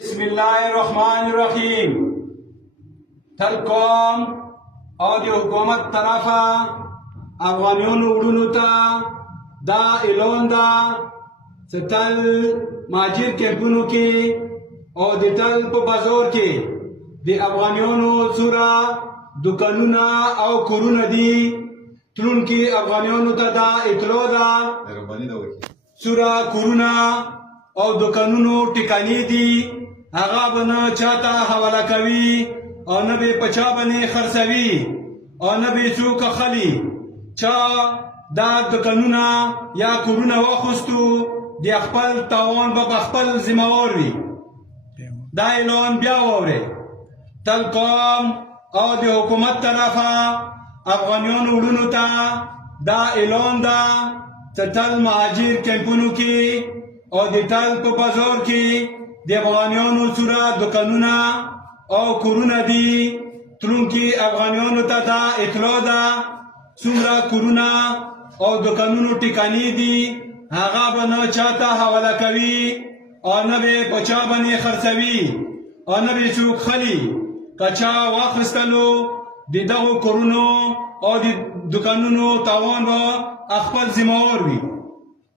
بسم الله الرحمن الرحیم. تر قوم او د حکومت طرفه افغانیانو وړونو ته دا اعلان ده چې تل مهاجر کیمپونو کې او د تل په بازار کې د افغانیانو څومره دوکانونه او کورونه دي تلونکي افغانیانو ته دا اطلاع ده څومره کورونه او دوکانونو ټکانې دي هغه به نه چاته حواله کوي او نه به په چا باندې خرڅوي او نه به څوک اخلي. چا دا دوکانونه یا کورونه واخیستو د خپل تاوان به په خپل ذمهوار وي. دا اعلان بیا واورئ. تل قوم او د حکومت طرفه افغانیانو وړونو ته دا اعلان ده چې تل مهاجر کیمپونو کې او د تل په بازار کې د افغانیانو څومره دوکانونه او کورونه دي تلونکي افغانیانو ته دا اطلاع ده څومره کورونه او دوکانونو ټکانې دي هغه به نه چاته حواله کوي او نه به په چا باندې خرڅوي او نه به څوک خلي. که چا واخیستلو د دغو کورونو او د دوکانونو تاوان به خپل ذمهوار وي.